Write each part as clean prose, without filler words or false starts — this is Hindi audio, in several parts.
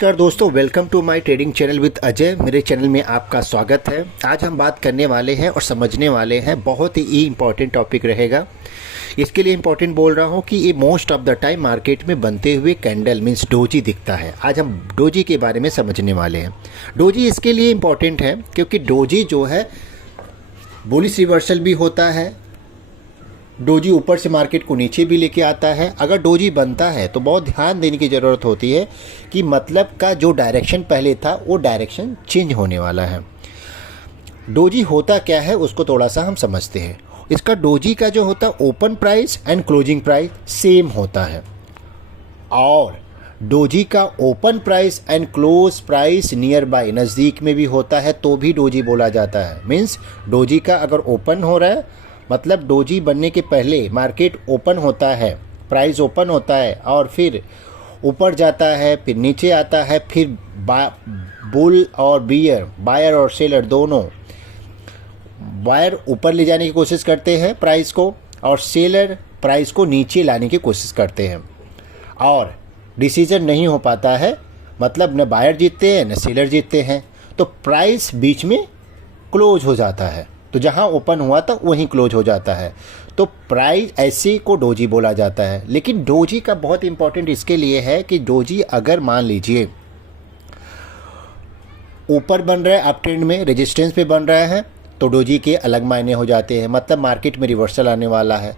नमस्कार दोस्तों, welcome to my trading channel with Ajay. मेरे चैनल में आपका स्वागत है। आज हम बात करने वाले हैं और समझने वाले हैं, बहुत ही इम्पॉर्टेंट टॉपिक रहेगा। इसके लिए इम्पॉर्टेंट बोल रहा हूँ कि ये most of the time market में बनते हुए कैंडल मीन्स डोजी दिखता है। आज हम डोजी के बारे में समझने वाले हैं। डोजी इसके लिए इम्पॉर्टेंट है क्योंकि डोजी जो है बुलिश रिवर्सल भी होता है, डोजी ऊपर से मार्केट को नीचे भी लेके आता है। अगर डोजी बनता है तो बहुत ध्यान देने की ज़रूरत होती है कि मतलब का जो डायरेक्शन पहले था वो डायरेक्शन चेंज होने वाला है। डोजी होता क्या है उसको थोड़ा सा हम समझते हैं। इसका डोजी का जो होता है open price and closing price same होता है, और डोजी का open price and close price near by नज़दीक में भी होता है तो भी डोजी बोला जाता है। मीन्स डोजी का अगर ओपन हो रहा है मतलब डोजी बनने के पहले मार्केट ओपन होता है, प्राइस ओपन होता है और फिर ऊपर जाता है, फिर नीचे आता है, फिर बुल और बियर, बायर और सेलर दोनों, बायर ऊपर ले जाने की कोशिश करते हैं प्राइस को और सेलर प्राइस को नीचे लाने की कोशिश करते हैं, और डिसीजन नहीं हो पाता है। मतलब न बायर जीतते हैं न सेलर जीतते हैं, तो प्राइस बीच में क्लोज हो जाता है। तो जहां ओपन हुआ था वहीं क्लोज हो जाता है, तो प्राइस ऐसे को डोजी बोला जाता है। लेकिन डोजी का बहुत इंपॉर्टेंट इसके लिए है कि डोजी अगर मान लीजिए ऊपर बन रहा है, अप ट्रेंड में रेजिस्टेंस पे बन रहा है, तो डोजी के अलग मायने हो जाते हैं, मतलब मार्केट में रिवर्सल आने वाला है।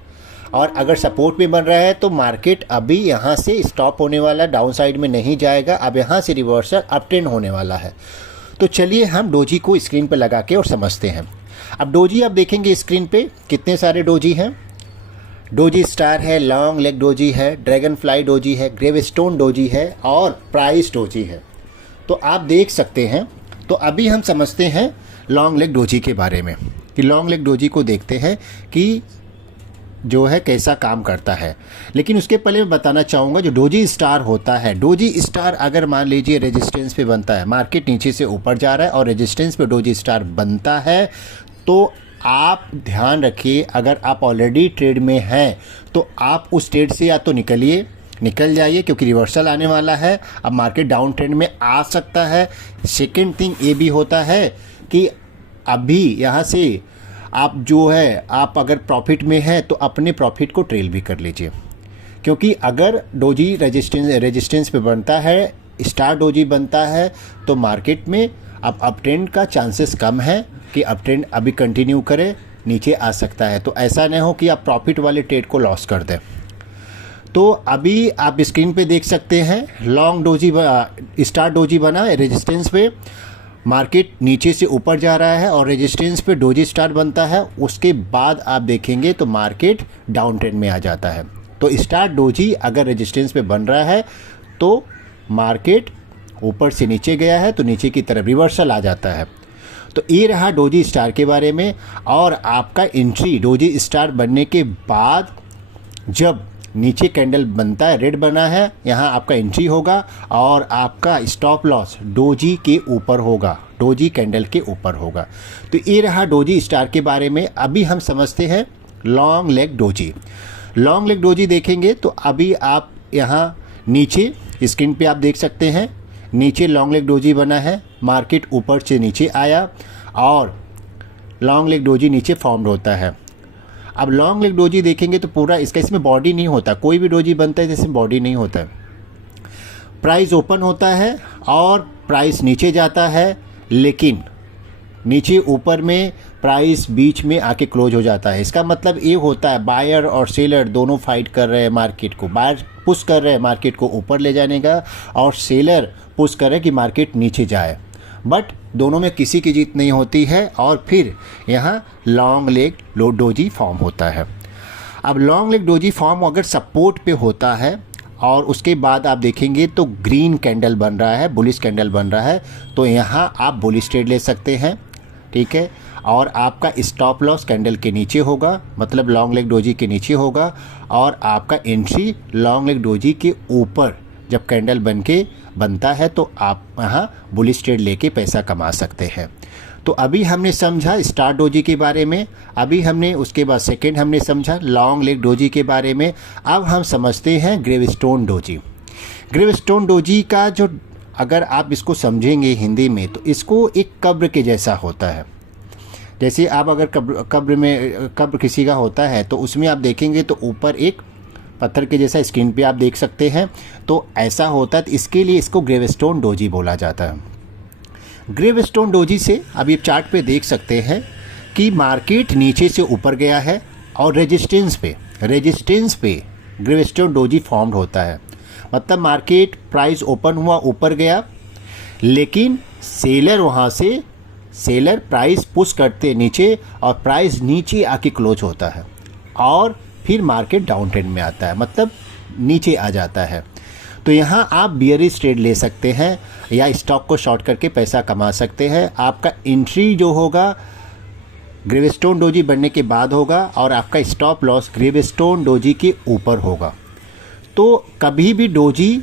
और अगर सपोर्ट में बन रहा है तो मार्केट अभी यहाँ से स्टॉप होने वाला, डाउन साइड में नहीं जाएगा, अब यहाँ से रिवर्सल अप ट्रेंड होने वाला है। तो चलिए हम डोजी को स्क्रीन पर लगा के और समझते हैं। अब डोजी आप देखेंगे स्क्रीन पे कितने सारे डोजी हैं। डोजी स्टार है, लॉन्ग लेग डोजी है, ड्रैगन फ्लाई डोजी है, ग्रेवस्टोन डोजी है और प्राइस डोजी है। तो आप देख सकते हैं। तो अभी हम समझते हैं लॉन्ग लेग डोजी के बारे में, कि लॉन्ग लेग डोजी को देखते हैं कि जो है कैसा काम करता है। लेकिन उसके पहले मैं बताना चाहूँगा, जो डोजी स्टार होता है, डोजी स्टार अगर मान लीजिए रेजिस्टेंस पे बनता है, मार्केट नीचे से ऊपर जा रहा है और रेजिस्टेंस पे डोजी स्टार बनता है, तो आप ध्यान रखिए, अगर आप ऑलरेडी ट्रेड में हैं तो आप उस ट्रेड से या तो निकल जाइए क्योंकि रिवर्सल आने वाला है। अब मार्केट डाउन ट्रेंड में आ सकता है। सेकंड थिंग ये भी होता है कि अभी यहाँ से आप जो है, आप अगर प्रॉफिट में हैं तो अपने प्रॉफिट को ट्रेल भी कर लीजिए, क्योंकि अगर डोजी रेजिस्टेंस पे बनता है, स्टार डोजी बनता है, तो मार्केट में अब अप ट्रेंड का चांसेस कम है कि अप ट्रेंड अभी कंटिन्यू करे, नीचे आ सकता है। तो ऐसा नहीं हो कि आप प्रॉफिट वाले ट्रेड को लॉस कर दें। तो अभी आप स्क्रीन पे देख सकते हैं लॉन्ग डोजी स्टार डोजी बना है, रेजिस्टेंस पे मार्केट नीचे से ऊपर जा रहा है और रेजिस्टेंस पे डोजी स्टार बनता है। उसके बाद आप देखेंगे तो मार्केट डाउन ट्रेंड में आ जाता है। तो स्टार डोजी अगर रेजिस्टेंस पे बन रहा है तो मार्केट ऊपर से नीचे गया है तो नीचे की तरफ रिवर्सल आ जाता है। तो ये रहा डोजी स्टार के बारे में। और आपका एंट्री डोजी स्टार बनने के बाद जब नीचे कैंडल बनता है, रेड बना है, यहाँ आपका एंट्री होगा और आपका स्टॉप लॉस डोजी के ऊपर होगा, डोजी कैंडल के ऊपर होगा। तो ये रहा डोजी स्टार के बारे में। अभी हम समझते हैं long leg doji. Long leg doji देखेंगे तो अभी आप यहाँ नीचे स्क्रीन पे आप देख सकते हैं, नीचे लॉन्ग लेग डोजी बना है, मार्केट ऊपर से नीचे आया और लॉन्ग लेग डोजी नीचे फॉर्म्ड होता है। अब लॉन्ग लेग डोजी देखेंगे तो पूरा इसमें बॉडी नहीं होता, कोई भी डोजी बनता है जिसमें बॉडी नहीं होता है। प्राइस ओपन होता है और प्राइस नीचे जाता है, लेकिन नीचे ऊपर में प्राइस बीच में आके क्लोज हो जाता है। इसका मतलब ये होता है बायर और सेलर दोनों फाइट कर रहे हैं मार्केट को। बायर पुश कर रहे हैं मार्केट को ऊपर ले जाने का और सेलर पुश कर रहे हैं कि मार्केट नीचे जाए, बट दोनों में किसी की जीत नहीं होती है और फिर यहाँ लॉन्ग लेग डोजी फॉर्म होता है। अब लॉन्ग लेग डोजी फॉर्म अगर सपोर्ट पे होता है और उसके बाद आप देखेंगे तो ग्रीन कैंडल बन रहा है, बुलिश कैंडल बन रहा है, तो यहाँ आप बुलिश ट्रेड ले सकते हैं, ठीक है। और आपका स्टॉप लॉस कैंडल के नीचे होगा, मतलब लॉन्ग लेग डोजी के नीचे होगा, और आपका एंट्री लॉन्ग लेग डोजी के ऊपर जब कैंडल बनता है तो आप यहाँ बुलिश ट्रेड लेके पैसा कमा सकते हैं। तो अभी हमने समझा स्टार डोजी के बारे में, अभी हमने उसके बाद सेकंड हमने समझा लॉन्ग लेग डोजी के बारे में। अब हम समझते हैं ग्रेवस्टोन डोजी। ग्रेवस्टोन डोजी का जो अगर आप इसको समझेंगे हिंदी में तो इसको एक कब्र के जैसा होता है। जैसे आप अगर कब्र किसी का होता है तो उसमें आप देखेंगे तो ऊपर एक पत्थर के जैसा स्क्रीन पे आप देख सकते हैं, तो ऐसा होता है। तो इसके लिए इसको ग्रेवस्टोन डोजी बोला जाता है। ग्रेवस्टोन डोजी से अभी आप चार्ट पे देख सकते हैं कि मार्केट नीचे से ऊपर गया है और रेजिस्टेंस पे ग्रेवस्टोन डोजी फॉर्म्ड होता है। मतलब मार्केट प्राइस ओपन हुआ, ऊपर गया, लेकिन सेलर प्राइस पुश करते नीचे और प्राइस नीचे आके क्लोज होता है और फिर मार्केट डाउन ट्रेंड में आता है, मतलब नीचे आ जाता है। तो यहाँ आप बियरिश ट्रेड ले सकते हैं या स्टॉक को शॉर्ट करके पैसा कमा सकते हैं। आपका एंट्री जो होगा ग्रेवस्टोन डोजी बनने के बाद होगा और आपका स्टॉप लॉस ग्रेवस्टोन डोजी के ऊपर होगा। तो कभी भी डोजी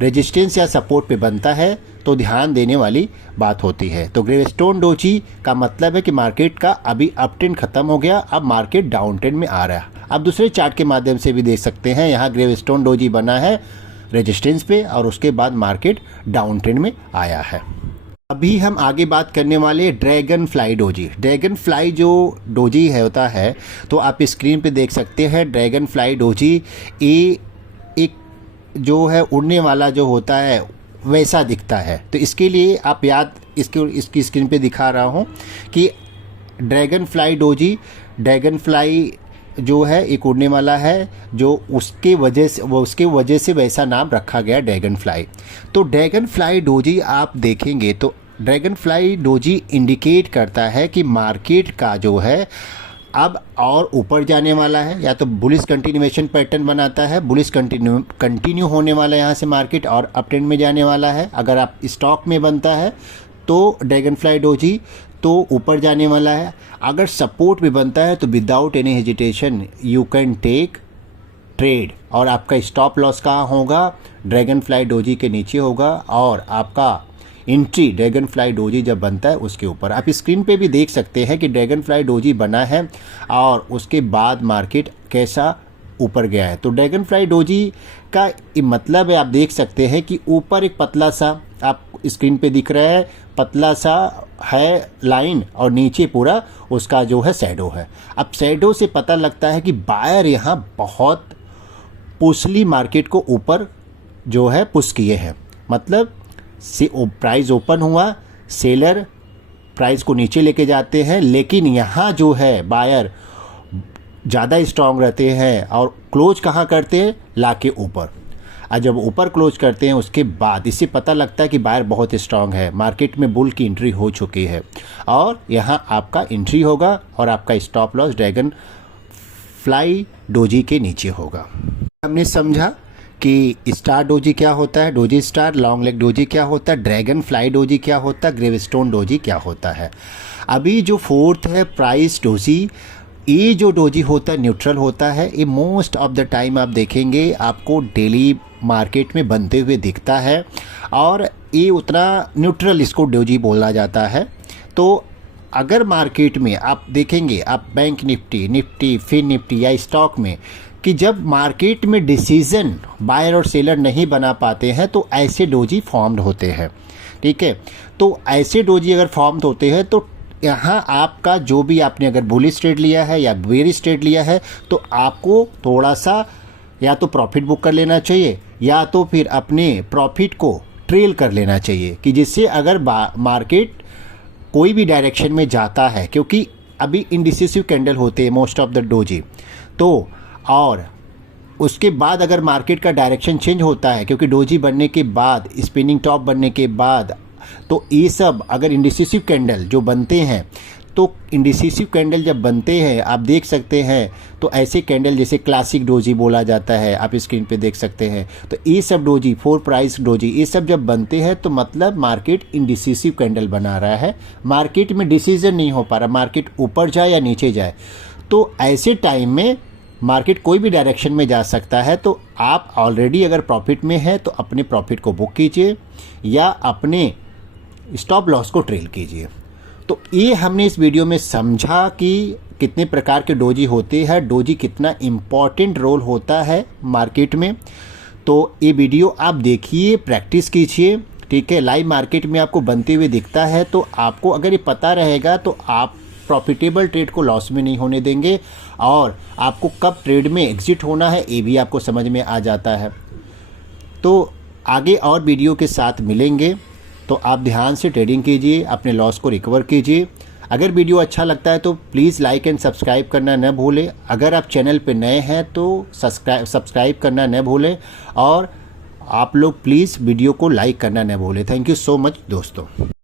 रेजिस्टेंस या सपोर्ट पे बनता है तो ध्यान देने वाली बात होती है। तो ग्रेवस्टोन डोजी का मतलब है कि मार्केट का अभी अप ट्रेंड खत्म हो गया, अब मार्केट डाउन ट्रेंड में आ रहा है। आप दूसरे चार्ट के माध्यम से भी देख सकते हैं, यहाँ ग्रेवस्टोन डोजी बना है रेजिस्टेंस पे और उसके बाद मार्केट डाउन ट्रेंड में आया है। अभी हम आगे बात करने वाले dragon fly doji. Dragon fly जो डोजी है होता है, तो आप स्क्रीन पे देख सकते हैं ड्रैगन फ्लाई डोजी ये एक जो है उड़ने वाला जो होता है वैसा दिखता है। तो इसके लिए आप इसकी स्क्रीन पे दिखा रहा हूँ कि dragon fly doji, dragon fly जो है एक उड़ने वाला है, जो उसके वजह से वैसा नाम रखा गया ड्रैगन फ्लाई। तो ड्रैगन फ्लाई डोजी आप देखेंगे तो ड्रैगन फ्लाई डोजी इंडिकेट करता है कि मार्केट का जो है अब और ऊपर जाने वाला है, या तो बुलिश कंटिन्यूएशन पैटर्न बनाता है, बुलिश कंटिन्यू होने वाला है यहाँ से मार्केट और अप ट्रेंड में जाने वाला है। अगर आप स्टॉक में बनता है तो ड्रैगन फ्लाई डोजी तो ऊपर जाने वाला है। अगर सपोर्ट भी बनता है तो without any hesitation you can take trade और आपका स्टॉप लॉस कहाँ होगा, ड्रैगन फ्लाई डोजी के नीचे होगा और आपका एंट्री ड्रैगन फ्लाई डोजी जब बनता है उसके ऊपर। आप स्क्रीन पे भी देख सकते हैं कि ड्रैगन फ्लाई डोजी बना है और उसके बाद मार्केट कैसा ऊपर गया है। तो ड्रैगन फ्लाई डोजी का मतलब है, आप देख सकते हैं कि ऊपर एक पतला सा आप स्क्रीन पे दिख रहा है, पतला सा है लाइन और नीचे पूरा उसका जो है शैडो है। अब शैडो से पता लगता है कि बायर यहाँ बहुत पुशली मार्केट को ऊपर जो है पुश किए हैं। मतलब प्राइस ओपन हुआ, सेलर प्राइस को नीचे लेके जाते हैं, लेकिन यहाँ जो है बायर ज़्यादा स्ट्रांग रहते हैं और क्लोज कहाँ करते हैं, लाके ऊपर। और जब ऊपर क्लोज करते हैं उसके बाद इससे पता लगता है कि बायर बहुत स्ट्रांग है, मार्केट में बुल की एंट्री हो चुकी है और यहाँ आपका एंट्री होगा और आपका stop loss dragon fly doji के नीचे होगा। हमने समझा कि स्टार डोजी क्या होता है, doji star, long leg doji क्या होता है, ड्रैगन फ्लाई डोजी क्या होता है, ग्रेवस्टोन डोजी क्या होता है। अभी जो फोर्थ है प्राइस डोजी, ये जो डोजी होता है न्यूट्रल होता है। ये मोस्ट ऑफ द टाइम आप देखेंगे आपको डेली मार्केट में बनते हुए दिखता है और ये उतना न्यूट्रल इसको डोजी बोला जाता है। तो अगर मार्केट में आप देखेंगे, आप बैंक निफ्टी, फिन निफ्टी या स्टॉक में, कि जब मार्केट में डिसीजन बायर और सेलर नहीं बना पाते हैं तो ऐसे डोजी फॉर्म्ड होते हैं। ठीक है, तो ऐसे डोजी अगर फॉर्म्ड होते हैं तो यहाँ आपका जो भी आपने अगर बुलिश ट्रेड लिया है या बेयरिश ट्रेड लिया है तो आपको थोड़ा सा या तो प्रॉफिट बुक कर लेना चाहिए या तो फिर अपने प्रॉफिट को ट्रेल कर लेना चाहिए, कि जिससे अगर मार्केट कोई भी डायरेक्शन में जाता है, क्योंकि अभी इंडिसिसिव कैंडल होते हैं मोस्ट ऑफ द डोजी, तो और उसके बाद अगर मार्केट का डायरेक्शन चेंज होता है, क्योंकि डोजी बनने के बाद, स्पिनिंग टॉप बनने के बाद, तो ये सब अगर इंडिसिसिव कैंडल जो बनते हैं, तो इंडिसिसिव कैंडल जब बनते हैं आप देख सकते हैं, तो ऐसे कैंडल जैसे क्लासिक डोजी बोला जाता है, आप स्क्रीन पे देख सकते हैं। तो ये सब डोजी, 4 प्राइस डोजी, ये सब जब बनते हैं तो मतलब मार्केट इंडिसिसिव कैंडल बना रहा है, मार्केट में डिसीजन नहीं हो पा रहा, मार्केट ऊपर जाए या नीचे जाए। तो ऐसे टाइम में मार्केट कोई भी डायरेक्शन में जा सकता है। तो आप ऑलरेडी अगर प्रॉफिट में हैं तो अपने प्रॉफिट को बुक कीजिए या अपने स्टॉप लॉस को ट्रेल कीजिए। तो ये हमने इस वीडियो में समझा कि कितने प्रकार के डोजी होते हैं, डोजी कितना इम्पॉर्टेंट रोल होता है मार्केट में। तो ये वीडियो आप देखिए, प्रैक्टिस कीजिए ठीक है, लाइव मार्केट में आपको बनते हुए दिखता है, तो आपको अगर ये पता रहेगा तो आप प्रॉफिटेबल ट्रेड को लॉस में नहीं होने देंगे, और आपको कब ट्रेड में एग्जिट होना है ये भी आपको समझ में आ जाता है। तो आगे और वीडियो के साथ मिलेंगे, तो आप ध्यान से ट्रेडिंग कीजिए, अपने लॉस को रिकवर कीजिए। अगर वीडियो अच्छा लगता है तो प्लीज़ लाइक एंड सब्सक्राइब करना न भूलें। अगर आप चैनल पे नए हैं तो सब्सक्राइब करना न भूलें, और आप लोग प्लीज़ वीडियो को लाइक करना न भूलें। थैंक यू सो मच दोस्तों।